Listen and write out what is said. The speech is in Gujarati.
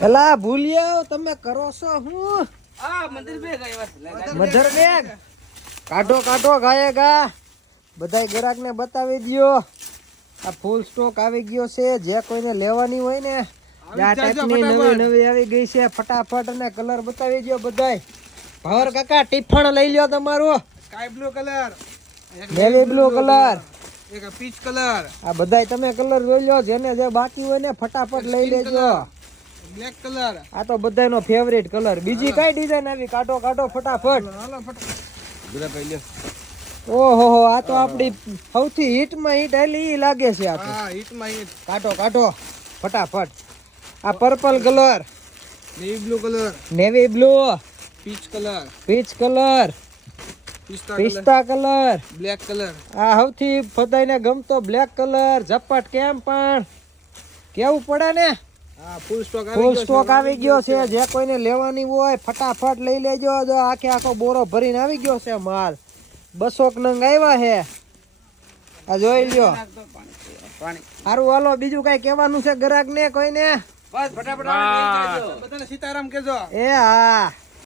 એલા ભૂલ્યો તમે કરો છો હું મંદિર બેગ મધર બેગ કાઢો કાઢો ગાયે ગા બધાય ગ્રાહક ને બતાવી દયો આ ફૂલ સ્ટોક આવી ગયો છે જે કોઈને લેવાની હોય ને આ ટાઈપની નવી નવી આવી ગઈ છે ફટાફટ અને કલર બતાવી દયો બધાય ભાવર કાકા ટિફણ લઈ લ્યો તમારો sky blue colour navy blue colour એક પીચ કલર આ બધાય તમે કલર જોઈ લ્યો જેને જે બાકી હોય ને ફટાફટ લઈ લેજો બ્લેક કલર આ તો બધાયનો ફેવરેટ કલર બીજી કઈ ડિઝાઇન આવી કાઢો કાઢો ફટાફટ હાલો ફટાફટ બધા ભાઈ લ્યો ઓહો આ તો આપડી સૌથી હિટ માં હિટ આલી ઈ લાગે છે આ તો હા હિટ માં હિટ કાઢો કાઢો ફટાફટ આ purple colour navy blue colour navy blue peach colour peach colour પિસ્તા કલર બ્લેક કલર આ સૌથી બધાયને ગમતો બ્લેક કલર ઝપટ કેમ પણ કેવું પડે ને હા ફૂલ સ્ટોક આવી ગયો છે જે કોઈને લેવાની હોય ફટાફટ લઈ લેજો જો આખે આખો બોરો ભરીને આવી ગયો છે માલ 200 નંગ આવ્યા છે આ જોઈ લ્યો પાણી સારું હાલો બીજું કઈ કહેવાનું છે ગ્રાહક ને કોઈને બસ ફટાફટ બધાને સીતારામ કેજો એ હા